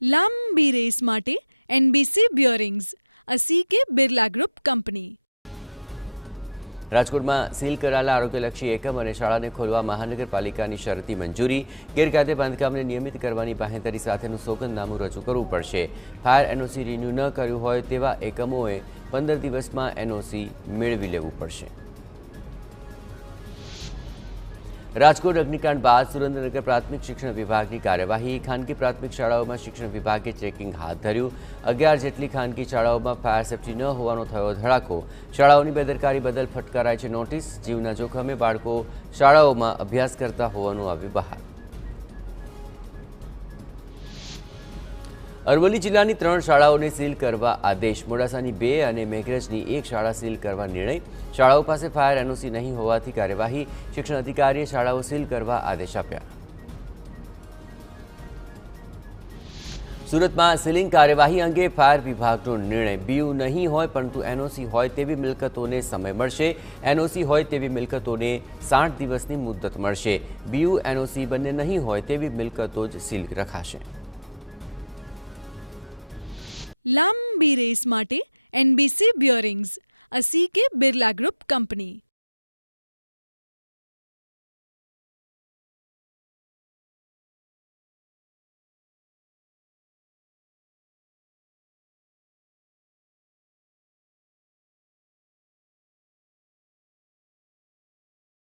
લાંબી રેસ માટે NBC bearings, a CK Birla group company. રાજકોટમાં સીલ કરાયેલા આરોગ્યલક્ષી એકમ અને શાળાને ખોલવા મહાનગરપાલિકાની શરતી મંજૂરી. ગેરકાયદે બાંધકામને નિયમિત કરવાની બાંહેધરી સાથેનું સોગંદનામું રજૂ કરવું પડશે. ફાયર એનઓસી રિન્યૂ ન કર્યું હોય તેવા એકમોએ 15 દિવસમાં એનઓસી મેળવી લેવું પડશે. રાજકોટ અગ્નિકાંડ બાદ સુરેન્દ્રનગર પ્રાથમિક શિક્ષણ વિભાગની કાર્યવાહી. ખાનગી પ્રાથમિક શાળાઓમાં શિક્ષણ વિભાગે ચેકિંગ હાથ ધર્યું. 11 જેટલી ખાનગી શાળાઓમાં ફાયર સેફટી ન હોવાનો થયો ધડાકો. શાળાઓની બેદરકારી બદલ ફટકારાય છે નોટિસ. જીવના જોખમે બાળકો શાળાઓમાં અભ્યાસ કરતા હોવાનું આવ્યું બહાર. અરવલ્લી જિલ્લાની 3 શાળાઓને સીલ કરવા આદેશ. મોડાસાની 2 અને મેઘરજની 1 શાળા સીલ કરવા નિર્ણય. શાળાઓ પાસે ફાયર એનઓસી નહીં હોવાથી કાર્યવાહી. શિક્ષણ અધિકારીએ શાળાઓ સીલ કરવા આદેશ આપ્યા. સુરતમાં સીલિંગ કાર્યવાહી અંગે ફાયર વિભાગનો નિર્ણય. બીયુ નહીં હોય પરંતુ એનઓસી હોય તેવી મિલકતોને સમય મળશે. એનઓસી હોય તેવી મિલકતોને 60 દિવસની મુદત મળશે. બીયુ એનઓસી બંને નહીં હોય તેવી મિલકતો જ સીલ રખાશે. લાંબી રેસ માટે NBC bearings, a CK Birla group company.